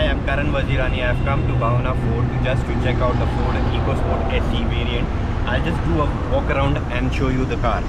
Hi, I'm Karan Wazirani. I've come to Bhavana Ford just to check out the Ford Ecosport Se variant. I'll just do a walk around and show you the car.